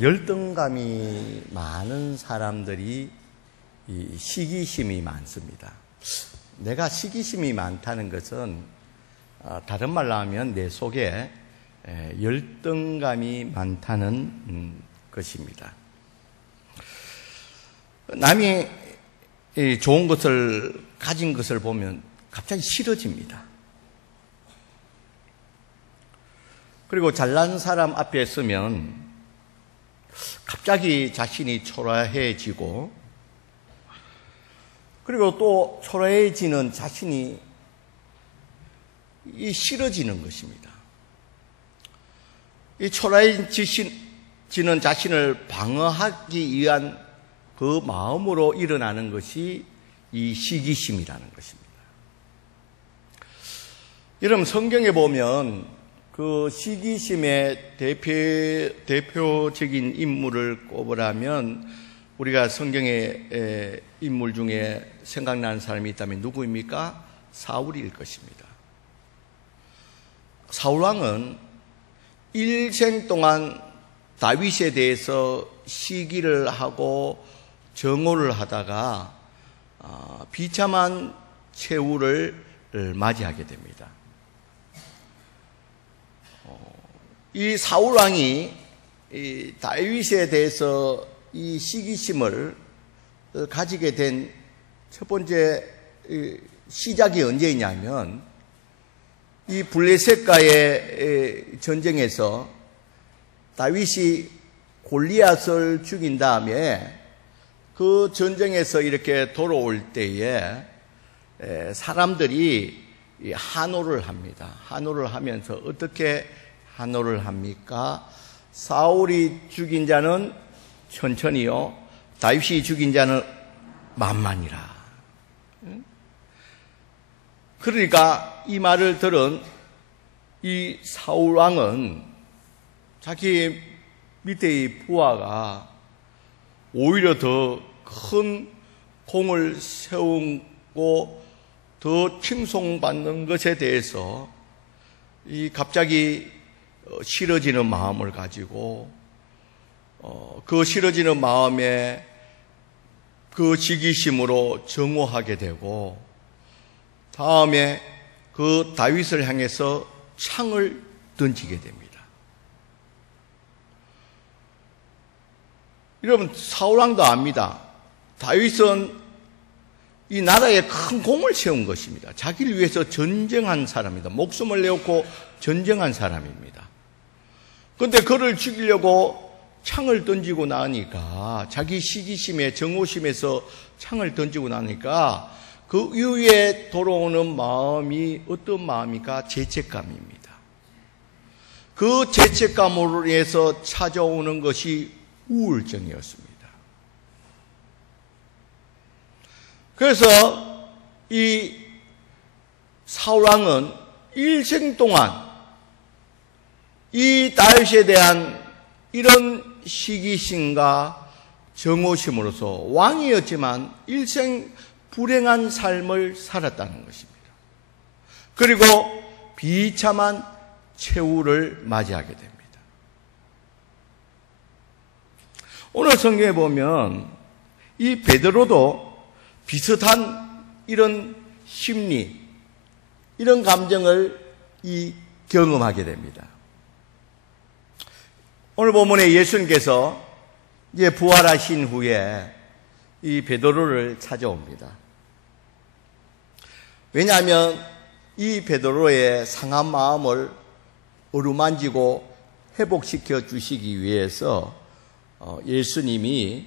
열등감이 많은 사람들이 이 시기심이 많습니다. 내가 시기심이 많다는 것은 다른 말로 하면 내 속에 열등감이 많다는 것입니다. 남이 좋은 것을 가진 것을 보면 갑자기 싫어집니다. 그리고 잘난 사람 앞에 서면 갑자기 자신이 초라해지고, 그리고 또 초라해지는 자신이 싫어지는 것입니다. 이 초라해지는 자신을 방어하기 위한 그 마음으로 일어나는 것이 이 시기심이라는 것입니다. 여러분, 성경에 보면 그 시기심의 대표적인 인물을 꼽으라면 우리가 성경의 인물 중에 생각나는 사람이 있다면 누구입니까? 사울일 것입니다. 사울왕은 일생 동안 다윗에 대해서 시기를 하고 정오를 하다가 비참한 최후를 맞이하게 됩니다. 이 사울왕이 다윗에 대해서 이 시기심을 가지게 된 첫 번째 시작이 언제이냐면 이 블레셋과의 전쟁에서 다윗이 골리앗을 죽인 다음에 그 전쟁에서 이렇게 돌아올 때에 사람들이 한호를 합니다. 한호를 하면서 어떻게 한호를 합니까? 사울이 죽인 자는 천천히요, 다윗이 죽인 자는 만만이라. 그러니까 이 말을 들은 이 사울 왕은 자기 밑에 부하가 오히려 더 큰 공을 세우고 더 칭송받는 것에 대해서 이 갑자기 싫어지는 마음을 가지고 그 싫어지는 마음에 그 시기심으로 정오하게 되고, 다음에 그 다윗을 향해서 창을 던지게 됩니다. 여러분, 사울왕도 압니다. 다윗은 이 나라에 큰 공을 세운 것입니다. 자기를 위해서 전쟁한 사람입니다. 목숨을 내놓고 전쟁한 사람입니다. 그런데 그를 죽이려고 창을 던지고 나니까, 자기 시기심에 정오심에서 창을 던지고 나니까 그 이후에 돌아오는 마음이 어떤 마음입니까? 죄책감입니다. 그 죄책감으로 인해서 찾아오는 것이 우울증이었습니다. 그래서 이 사울왕은 일생 동안 이 다윗에 대한 이런 시기심과 정오심으로서 왕이었지만 일생 불행한 삶을 살았다는 것입니다. 그리고 비참한 최후를 맞이하게 됩니다. 오늘 성경에 보면 이 베드로도 비슷한 이런 심리, 이런 감정을 경험하게 됩니다. 오늘 본문에 예수님께서 이제 부활하신 후에 이 베드로를 찾아옵니다. 왜냐하면 이 베드로의 상한 마음을 어루만지고 회복시켜 주시기 위해서 예수님이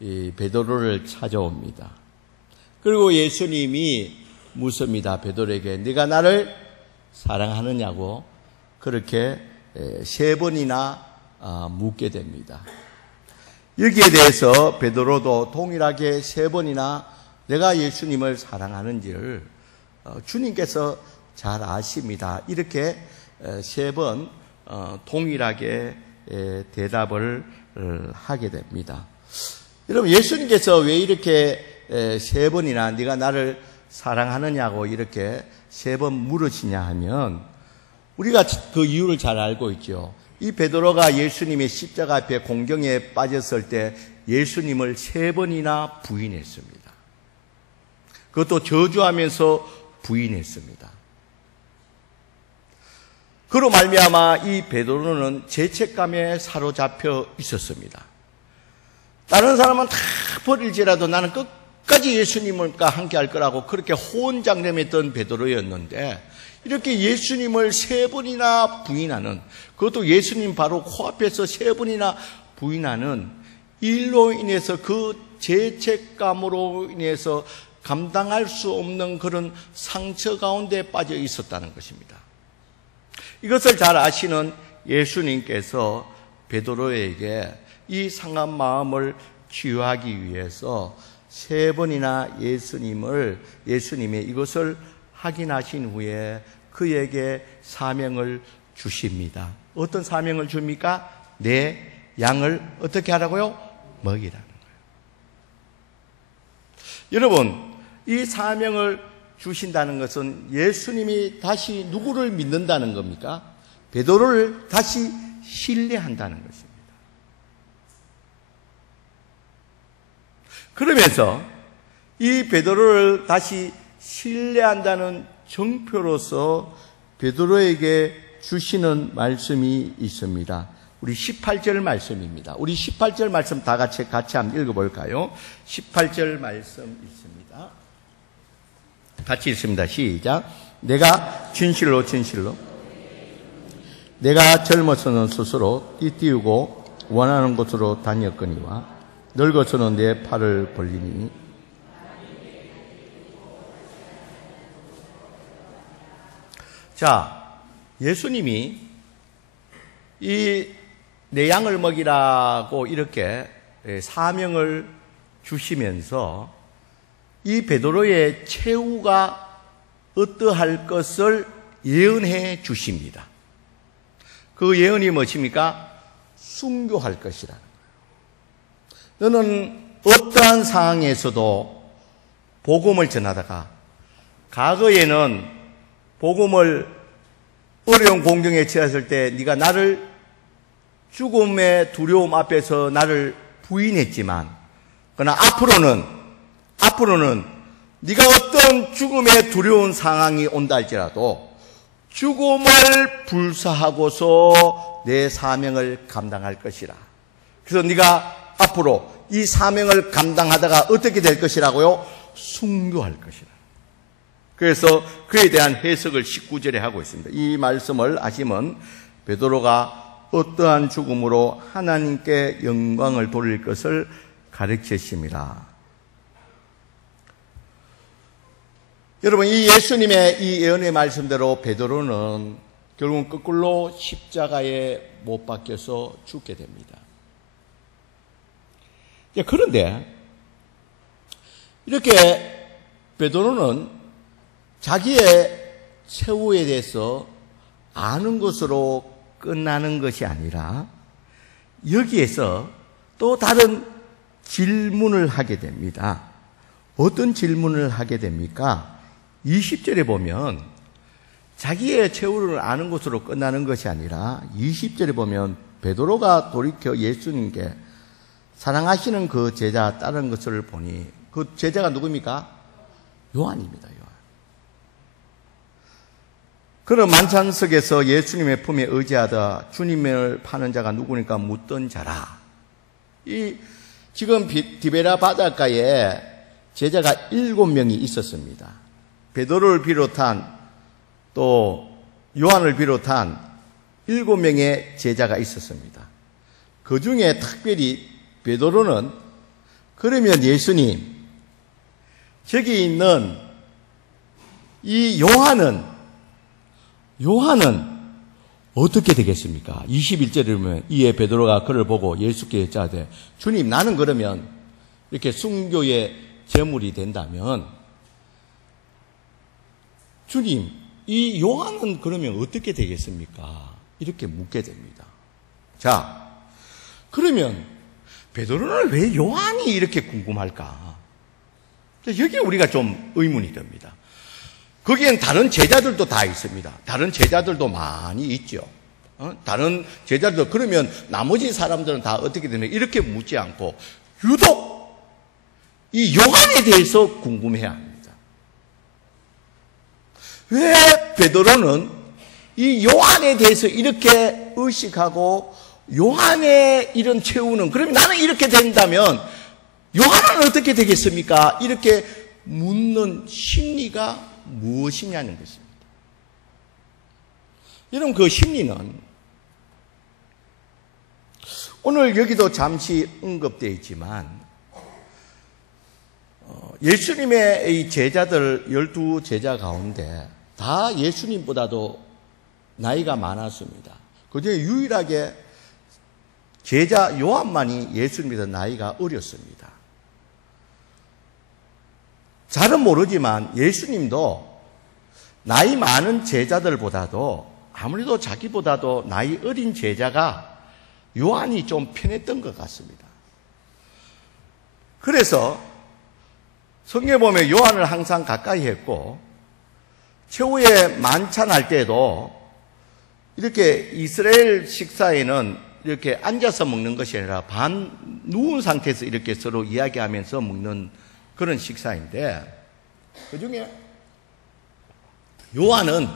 이 베드로를 찾아옵니다. 그리고 예수님이 묻습니다. 베드로에게 네가 나를 사랑하느냐고 그렇게 3번이나 묻게 됩니다. 여기에 대해서 베드로도 동일하게 3번이나 내가 예수님을 사랑하는지를 주님께서 잘 아십니다. 이렇게 3번 동일하게 대답을 하게 됩니다. 여러분, 예수님께서 왜 이렇게 3번이나 네가 나를 사랑하느냐고 이렇게 3번 물으시냐 하면 우리가 그 이유를 잘 알고 있죠. 이 베드로가 예수님의 십자가 앞에 공경에 빠졌을 때 예수님을 3번이나 부인했습니다. 그것도 저주하면서 부인했습니다. 그로 말미암아 이 베드로는 죄책감에 사로잡혀 있었습니다. 다른 사람은 다 버릴지라도 나는 끝까지 예수님과 함께 할 거라고 그렇게 호언장담했던 베드로였는데, 이렇게 예수님을 3번이나 부인하는, 그것도 예수님 바로 코앞에서 3번이나 부인하는 일로 인해서, 그 죄책감으로 인해서 감당할 수 없는 그런 상처 가운데 빠져 있었다는 것입니다. 이것을 잘 아시는 예수님께서 베드로에게 이 상한 마음을 치유하기 위해서 3번이나 예수님의 이것을 확인하신 후에 그에게 사명을 주십니다. 어떤 사명을 줍니까? 내 양을 어떻게 하라고요? 먹이라는 거예요. 여러분, 이 사명을 주신다는 것은 예수님이 다시 누구를 믿는다는 겁니까? 베드로를 다시 신뢰한다는 것입니다. 그러면서 이 베드로를 다시 신뢰한다는 정표로서 베드로에게 주시는 말씀이 있습니다. 우리 18절 말씀입니다. 우리 18절 말씀 다 같이 한번 읽어볼까요? 18절 말씀 있습니다. 같이 읽습니다. 시작. 내가 진실로 내가 젊어서는 스스로 띠띠우고 원하는 곳으로 다녔거니와 늙어서는 내 팔을 벌리니 자, 예수님이 이 내 양을 먹이라고 이렇게 사명을 주시면서 이 베드로의 최후가 어떠할 것을 예언해 주십니다. 그 예언이 무엇입니까? 순교할 것이라는 거예요. 너는 어떠한 상황에서도 복음을 전하다가, 과거에는 복음을 어려운 공경에 처했을 때 네가 나를 죽음의 두려움 앞에서 나를 부인했지만, 그러나 앞으로는 네가 어떤 죽음의 두려운 상황이 온다 할지라도 죽음을 불사하고서 내 사명을 감당할 것이라. 그래서 네가 앞으로 이 사명을 감당하다가 어떻게 될 것이라고요? 순교할 것이라. 그래서 그에 대한 해석을 19절에 하고 있습니다. 이 말씀을 아시면 베드로가 어떠한 죽음으로 하나님께 영광을 돌릴 것을 가르치십니다. 여러분, 이 예수님의 이 예언의 말씀대로 베드로는 결국 거꾸로 십자가에 못 박혀서 죽게 됩니다. 그런데 이렇게 베드로는 자기의 최후에 대해서 아는 것으로 끝나는 것이 아니라 여기에서 또 다른 질문을 하게 됩니다. 어떤 질문을 하게 됩니까? 20절에 보면 자기의 최후를 아는 것으로 끝나는 것이 아니라 20절에 보면 베드로가 돌이켜 예수님께 사랑하시는 그 제자 따른 것을 보니 그 제자가 누굽니까? 요한입니다. 요한. 그는 만찬석에서 예수님의 품에 의지하다 주님을 파는 자가 누구니까 묻던 자라. 지금 디베라 바닷가에 제자가 7명이 있었습니다. 베드로를 비롯한 또 요한을 비롯한 7명의 제자가 있었습니다. 그 중에 특별히 베드로는 그러면 예수님, 저기 있는 이 요한은 어떻게 되겠습니까? 21절에 보면 이에 베드로가 그를 보고 예수께 여짜되 주님, 나는 그러면 이렇게 순교의 제물이 된다면 주님, 이 요한은 그러면 어떻게 되겠습니까? 이렇게 묻게 됩니다. 자, 그러면 베드로는 왜 요한이 이렇게 궁금할까? 여기에 우리가 좀 의문이 듭니다. 거기엔 다른 제자들도 다 있습니다. 다른 제자들도 많이 있죠. 다른 제자들도 그러면 나머지 사람들은 다 어떻게 되냐 이렇게 묻지 않고 유독 이 요한에 대해서 궁금해야 합니다. 왜 베드로는 이 요한에 대해서 이렇게 의식하고 요한의 이런 최후는 그러면 나는 이렇게 된다면 요한은 어떻게 되겠습니까? 이렇게 묻는 심리가 무엇이냐는 것입니다. 여러분 그 심리는 오늘 여기도 잠시 언급되어 있지만 예수님의 이 제자들 12제자 가운데 다 예수님보다도 나이가 많았습니다. 그중에 유일하게 제자 요한만이 예수님보다 나이가 어렸습니다. 잘은 모르지만 예수님도 나이 많은 제자들보다도 아무래도 자기보다도 나이 어린 제자가 요한이 좀 편했던 것 같습니다. 그래서 성경에 보면 요한을 항상 가까이 했고 최후에 만찬할 때도 이렇게 이스라엘 식사에는 이렇게 앉아서 먹는 것이 아니라 반 누운 상태에서 이렇게 서로 이야기하면서 먹는 그런 식사인데 그중에 요한은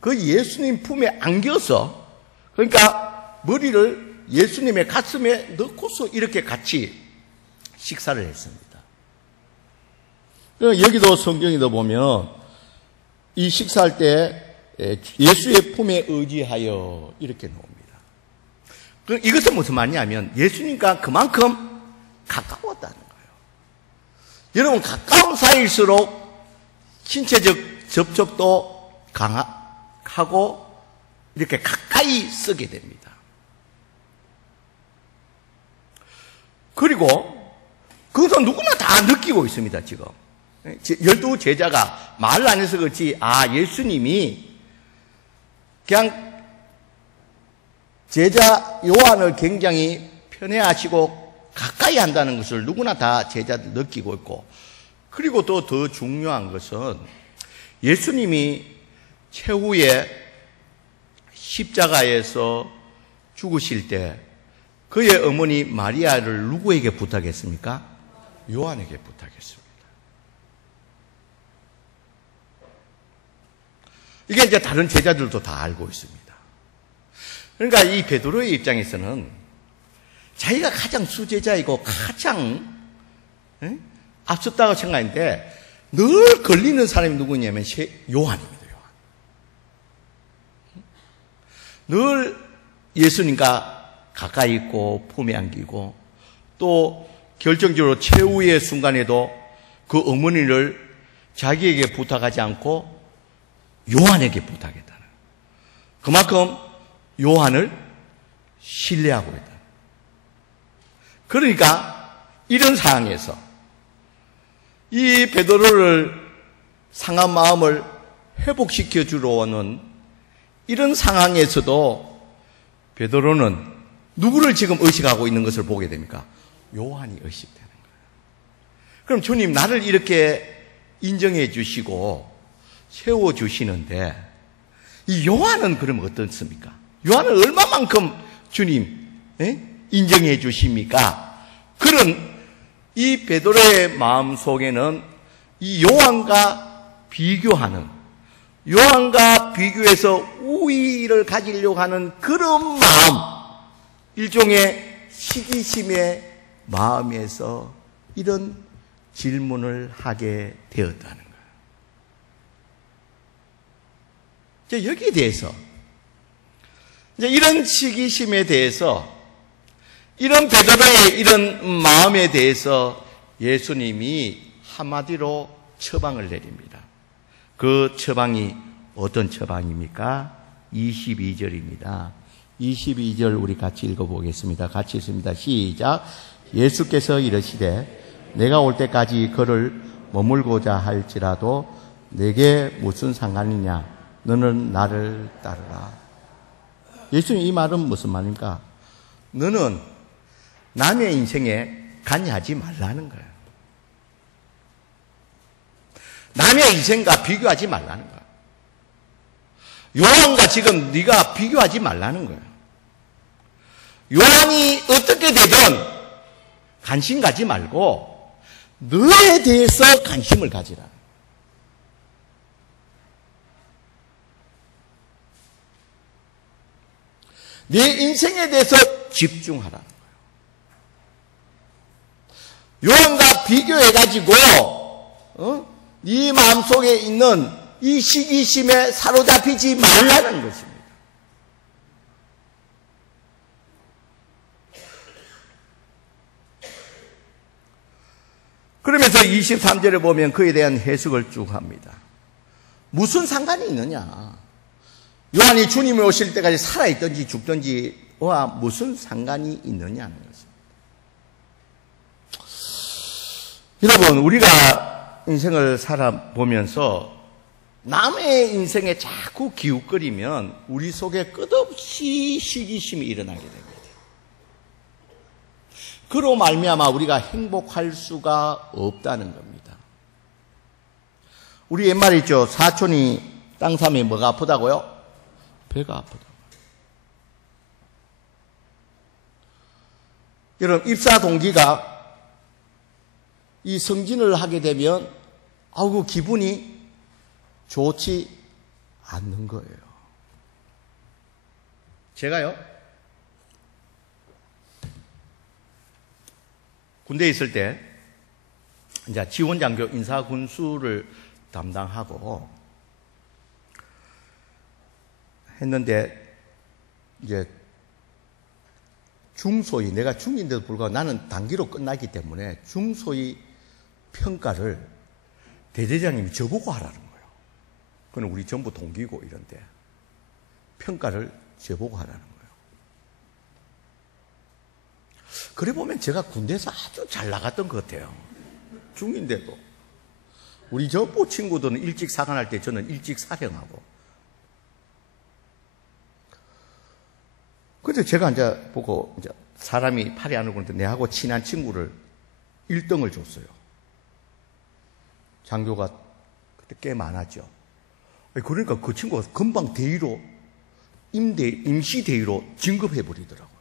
그 예수님 품에 안겨서 그러니까 머리를 예수님의 가슴에 넣고서 이렇게 같이 식사를 했습니다. 여기도 성경에도 보면 이 식사할 때 예수의 품에 의지하여 이렇게 나옵니다. 이것은 무슨 말이냐면 예수님과 그만큼 가까웠다는 거예요. 여러분 가까운 사이일수록 신체적 접촉도 강하고 이렇게 가까이 쓰게 됩니다. 그리고 그것은 누구나 다 느끼고 있습니다. 지금 12제자가 말 안 해서 그렇지 예수님이 그냥 제자 요한을 굉장히 편애하시고 가까이 한다는 것을 누구나 다 제자들 느끼고 있고 그리고 또 더 중요한 것은 예수님이 최후에 십자가에서 죽으실 때 그의 어머니 마리아를 누구에게 부탁했습니까? 요한에게 부탁했습니다. 이게 이제 다른 제자들도 다 알고 있습니다. 그러니까 이 베드로의 입장에서는 자기가 가장 수제자이고 가장 앞섰다고 생각하는데 늘 걸리는 사람이 누구냐면 요한입니다. 늘 예수님과 가까이 있고 품에 안기고 또 결정적으로 최후의 순간에도 그 어머니를 자기에게 부탁하지 않고 요한에게 부탁했다는 그만큼 요한을 신뢰하고 있다. 그러니까 이런 상황에서 이 베드로를 상한 마음을 회복시켜 주러 오는 이런 상황에서도 베드로는 누구를 지금 의식하고 있는 것을 보게 됩니까? 요한이 의식되는 거예요. 그럼 주님 나를 이렇게 인정해 주시고 세워 주시는데 이 요한은 그럼 어떻습니까? 요한은 얼마만큼 주님 인정해 주십니까? 그런 이 베드로의 마음 속에는 이 요한과 비교하는 요한과 비교해서 우위를 가지려고 하는 그런 마음 일종의 시기심의 마음에서 이런 질문을 하게 되었다는 거예요. 여기에 대해서 이제 이런 시기심에 대해서 이런 베드로의 이런 마음에 대해서 예수님이 한마디로 처방을 내립니다. 그 처방이 어떤 처방입니까? 22절입니다. 22절 우리 같이 읽어보겠습니다. 같이 읽습니다. 시작. 예수께서 이르시되 내가 올 때까지 그를 머물고자 할지라도 내게 무슨 상관이냐? 너는 나를 따르라. 예수님 이 말은 무슨 말입니까? 너는 남의 인생에 관여하지 말라는 거예요. 남의 인생과 비교하지 말라는 거예요. 요한과 지금 네가 비교하지 말라는 거예요. 요한이 어떻게 되든 관심 가지 말고 너에 대해서 관심을 가지라. 내 인생에 대해서 집중하라는 거예요. 요한과 비교해가지고 네 마음속에 있는 이 시기심에 사로잡히지 말라는 것입니다. 그러면서 23절에 보면 그에 대한 해석을 쭉 합니다. 무슨 상관이 있느냐? 요한이 주님이 오실 때까지 살아있든지 죽든지와 무슨 상관이 있느냐는 것입니다. 여러분, 우리가 인생을 살아보면서 남의 인생에 자꾸 기웃거리면 우리 속에 끝없이 시기심이 일어나게 됩니다. 그로 말미암아 우리가 행복할 수가 없다는 겁니다. 우리 옛말에 있죠. 사촌이 땅 사면 뭐가 아프다고요? 배가 아프다. 여러분, 입사 동기가 이 승진을 하게 되면 아우 기분이 좋지 않는 거예요. 제가요, 군대에 있을 때 이제 지원장교 인사군수를 담당하고 했는데, 이제 중소위, 내가 중인데도 불구하고 나는 단기로 끝나기 때문에 중소위 평가를 대대장님이 저보고 하라는 거예요. 그건 우리 전부 동기고 이런데 평가를 저보고 하라는 거예요. 그래 보면 제가 군대에서 아주 잘 나갔던 것 같아요. 중인데도. 우리 전부 친구들은 일찍 사관할 때 저는 일찍 사령하고. 그래서 제가 이제 보고, 이제 사람이 팔이 안 오는데 내하고 친한 친구를 1등을 줬어요. 장교가 그때 꽤 많았죠. 그러니까 그 친구가 금방 대위로, 임시 대위로 진급해버리더라고요.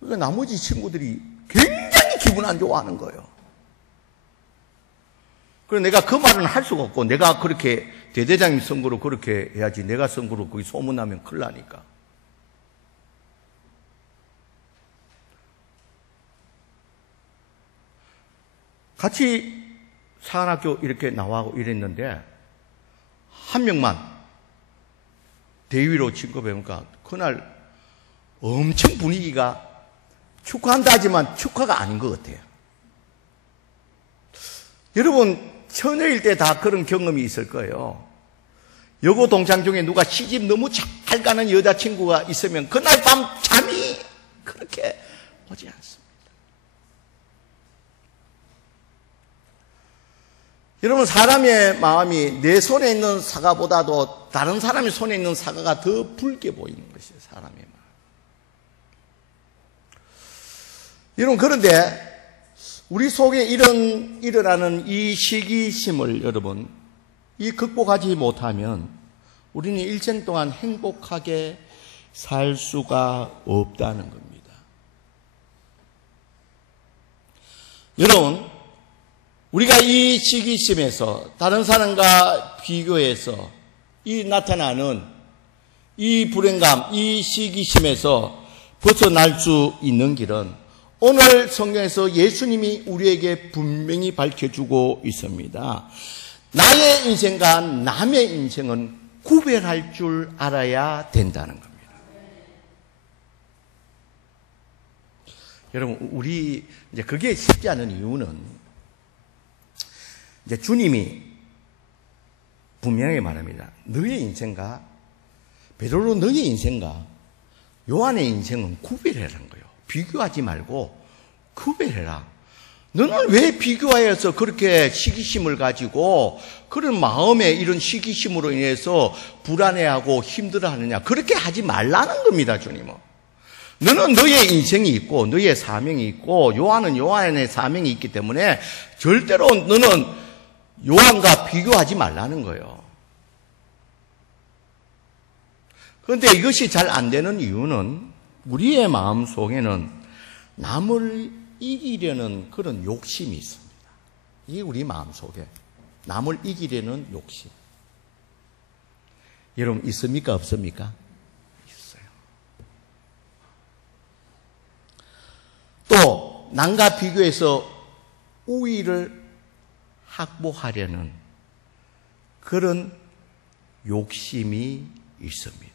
그러니까 나머지 친구들이 굉장히 기분 안 좋아하는 거예요. 그래서 내가 그 말은 할 수가 없고, 내가 그렇게 대대장님 선거로 그렇게 해야지, 내가 선거로 거기 소문나면 큰일 나니까. 같이 사관학교 이렇게 나와고 이랬는데 한 명만 대위로 진급해보니까 그날 엄청 분위기가 축하한다 하지만 축하가 아닌 것 같아요. 여러분, 처녀일 때 다 그런 경험이 있을 거예요. 여고 동창 중에 누가 시집 너무 잘 가는 여자친구가 있으면 그날 밤 잠이 그렇게 오지 않습니다. 여러분, 사람의 마음이 내 손에 있는 사과보다도 다른 사람의 손에 있는 사과가 더 붉게 보이는 것이에요. 사람의 마음. 여러분, 그런데 우리 속에 일어나는 이 시기심을 여러분, 이 극복하지 못하면 우리는 일생 동안 행복하게 살 수가 없다는 겁니다. 여러분, 우리가 이 시기심에서 다른 사람과 비교해서 이 나타나는 이 불행감, 이 시기심에서 벗어날 수 있는 길은 오늘 성경에서 예수님이 우리에게 분명히 밝혀주고 있습니다. 나의 인생과 남의 인생은 구별할 줄 알아야 된다는 겁니다. 여러분, 우리 이제 그게 쉽지 않은 이유는 이제 주님이 분명하게 말합니다. 너의 인생과 베드로 너의 인생과 요한의 인생은 구별해라는 거예요. 비교하지 말고 구별해라. 너는 왜 비교하여서 그렇게 시기심을 가지고 그런 마음에 이런 시기심으로 인해서 불안해하고 힘들어하느냐. 그렇게 하지 말라는 겁니다. 주님은. 너는 너의 인생이 있고 너의 사명이 있고 요한은 요한의 사명이 있기 때문에 절대로 너는 요한과 비교하지 말라는 거예요. 그런데 이것이 잘 안 되는 이유는 우리의 마음 속에는 남을 이기려는 그런 욕심이 있습니다. 이게 우리 마음 속에 남을 이기려는 욕심. 여러분 있습니까? 없습니까? 있어요. 또 남과 비교해서 우위를 확보하려는 그런 욕심이 있습니다.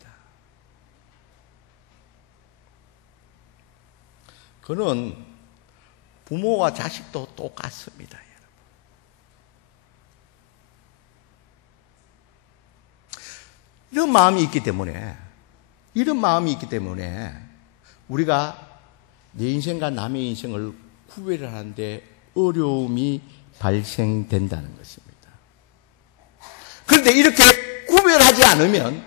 그는 부모와 자식도 똑같습니다. 이런 마음이 있기 때문에 우리가 내 인생과 남의 인생을 구별을 하는데 어려움이 발생된다는 것입니다. 그런데 이렇게 구별하지 않으면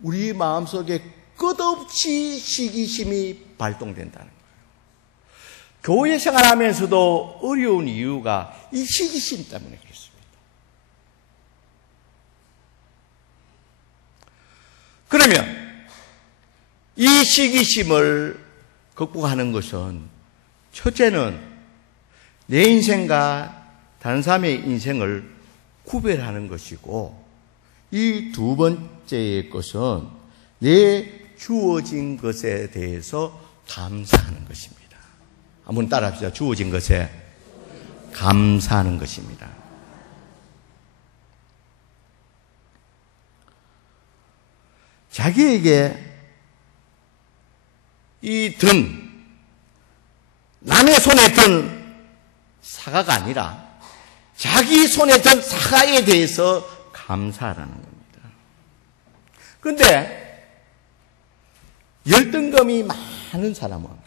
우리 마음속에 끝없이 시기심이 발동된다는 거예요. 교회 생활하면서도 어려운 이유가 이 시기심 때문에 그렇습니다. 그러면 이 시기심을 극복하는 것은 첫째는 내 인생과 다른 사람의 인생을 구별하는 것이고, 이 두 번째의 것은 내 주어진 것에 대해서 감사하는 것입니다. 한번 따라합시다. 주어진 것에 감사하는 것입니다. 자기에게 이 남의 손에 든 사과가 아니라 자기 손에 든 사과에 대해서 감사하라는 겁니다. 그런데 열등감이 많은 사람은,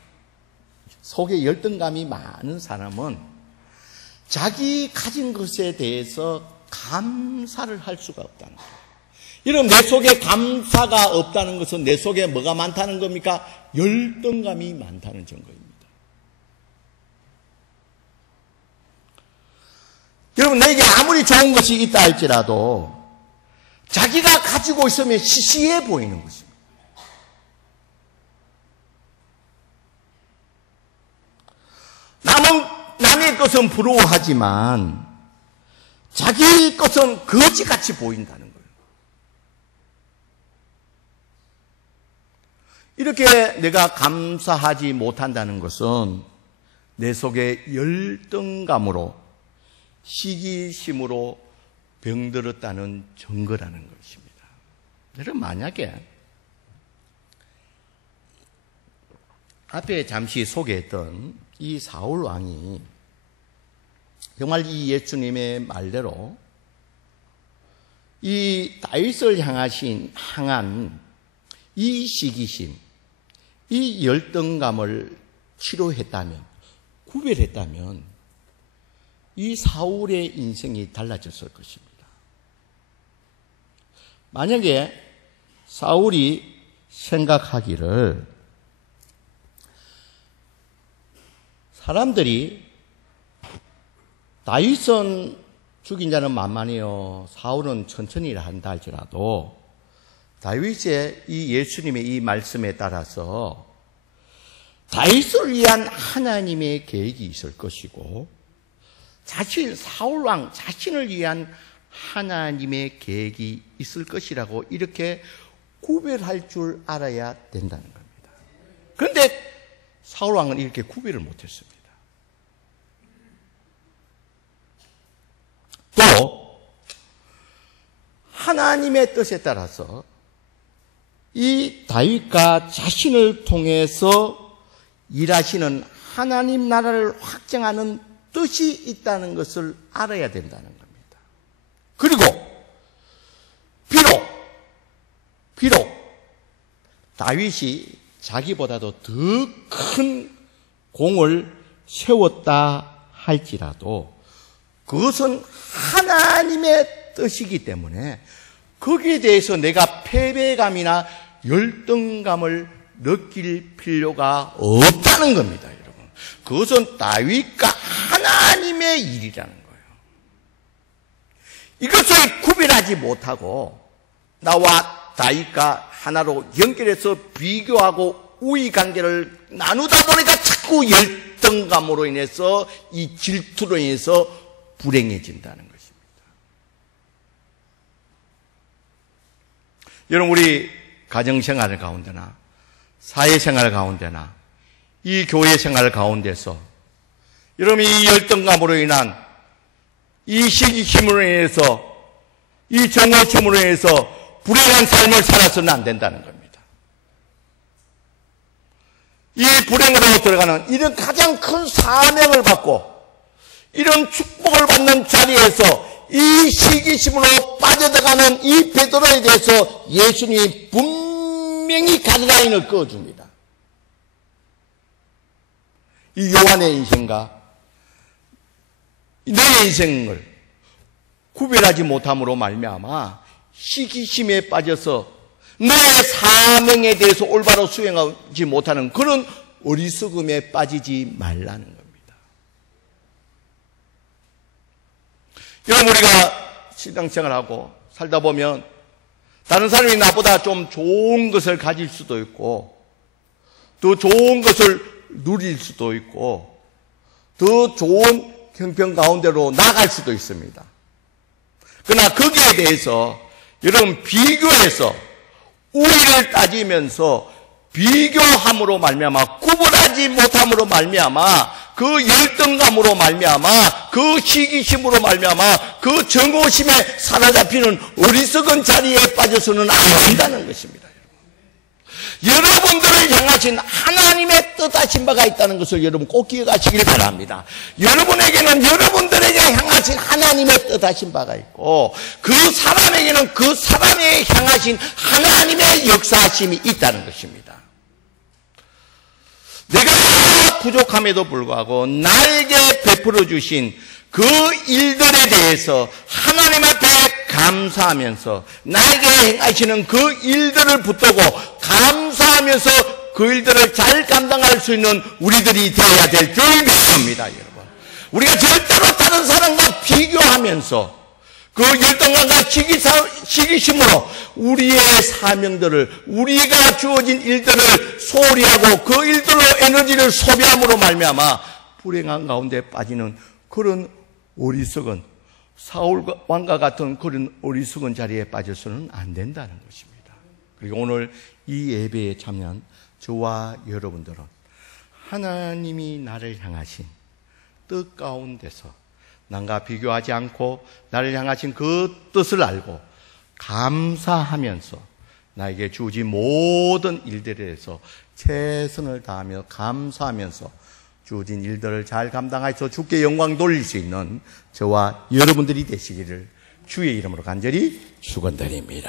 속에 열등감이 많은 사람은 자기 가진 것에 대해서 감사를 할 수가 없다는 거예요. 여러분, 내 속에 감사가 없다는 것은 내 속에 뭐가 많다는 겁니까? 열등감이 많다는 증거입니다. 여러분, 내게 아무리 좋은 것이 있다 할지라도 자기가 가지고 있으면 시시해 보이는 것입니다. 남의 것은 부러워하지만 자기 것은 거지같이 보인다는 거예요. 이렇게 내가 감사하지 못한다는 것은 내 속에 열등감으로, 시기심으로 병들었다는 증거라는 것입니다. 여러분, 만약에 앞에 잠시 소개했던 이 사울 왕이 정말 이 예수님의 말대로 이 다윗을 향한 이 시기심, 이 열등감을 치료했다면, 구별했다면 이 사울의 인생이 달라졌을 것입니다. 만약에 사울이 생각하기를 사람들이 다윗은 죽인 자는 만만해요, 사울은 천천히 한다 할지라도 다윗의 이 예수님의 이 말씀에 따라서 다윗을 위한 하나님의 계획이 있을 것이고, 사울왕 자신을 위한 하나님의 계획이 있을 것이라고 이렇게 구별할 줄 알아야 된다는 겁니다. 그런데 사울왕은 이렇게 구별을 못했습니다. 또 하나님의 뜻에 따라서 이 다윗과 자신을 통해서 일하시는 하나님 나라를 확정하는 뜻이 있다는 것을 알아야 된다는 겁니다. 그리고 비록 다윗이 자기보다도 더 큰 공을 세웠다 할지라도 그것은 하나님의 뜻이기 때문에 거기에 대해서 내가 패배감이나 열등감을 느낄 필요가 없다는 겁니다, 여러분. 그것은 다윗과 하나님의 일이라는 거예요. 이것을 구별하지 못하고 나와 다윗과 하나로 연결해서 비교하고 우위 관계를 나누다 보니까 자꾸 열등감으로 인해서 이 질투로 인해서 불행해진다는 것입니다. 여러분, 우리 가정생활 가운데나 사회생활 가운데나 이 교회생활 가운데서 여러분, 이 열등감으로 인한 이 시기심으로 인해서 이 정오심으로 인해서 불행한 삶을 살아서는 안 된다는 겁니다. 이 불행으로 들어가는 이런 가장 큰 사명을 받고 이런 축복을 받는 자리에서 이 시기심으로 빠져들어가는 이 베드로에 대해서 예수님이 분명히 가이드라인을 그어줍니다. 이 요한의 인생과 내 인생을 구별하지 못함으로 말미암아 시기심에 빠져서 너의 사명에 대해서 올바로 수행하지 못하는 그런 어리석음에 빠지지 말라는 겁니다. 여러분, 우리가 신앙생활하고 살다 보면 다른 사람이 나보다 좀 좋은 것을 가질 수도 있고 더 좋은 것을 누릴 수도 있고 더 좋은 형편 가운데로 나갈 수도 있습니다. 그러나 거기에 대해서 여러분 비교해서 우위를 따지면서 비교함으로 말미암아 구분하지 못함으로 말미암아 그 열등감으로 말미암아 그 시기심으로 말미암아 그 정오심에 사로잡히는 어리석은 자리에 빠져서는 안 된다는 것입니다. 여러분들을 향하신 하나님의 뜻하신 바가 있다는 것을 여러분 꼭 기억하시길 바랍니다. 여러분에게는 여러분들에게 향하신 하나님의 뜻하신 바가 있고 그 사람에게는 그 사람에 향하신 하나님의 역사하심이 있다는 것입니다. 내가 부족함에도 불구하고 나에게 베풀어 주신 그 일들에 대해서 하나님 앞에 감사하면서 나에게 행하시는 그 일들을 붙들고 감사하면서 그 일들을 잘 감당할 수 있는 우리들이 되어야 될 줄 믿습니다, 여러분. 우리가 절대로 다른 사람과 비교하면서 그 열등감과 시기심으로 우리의 사명들을 우리가 주어진 일들을 소홀히 하고 그 일들로 에너지를 소비함으로 말미암아 불행한 가운데 빠지는 그런 어리석은 사울 왕과 같은 그런 어리석은 자리에 빠져서는 안 된다는 것입니다. 그리고 오늘 이 예배에 참여한 저와 여러분들은 하나님이 나를 향하신 뜻 가운데서 남과 비교하지 않고 나를 향하신 그 뜻을 알고 감사하면서 나에게 주어진 모든 일들에 대해서 최선을 다하며 감사하면서 주어진 일들을 잘 감당해서 주께 영광 돌릴 수 있는 저와 여러분들이 되시기를 주의 이름으로 간절히 축원드립니다.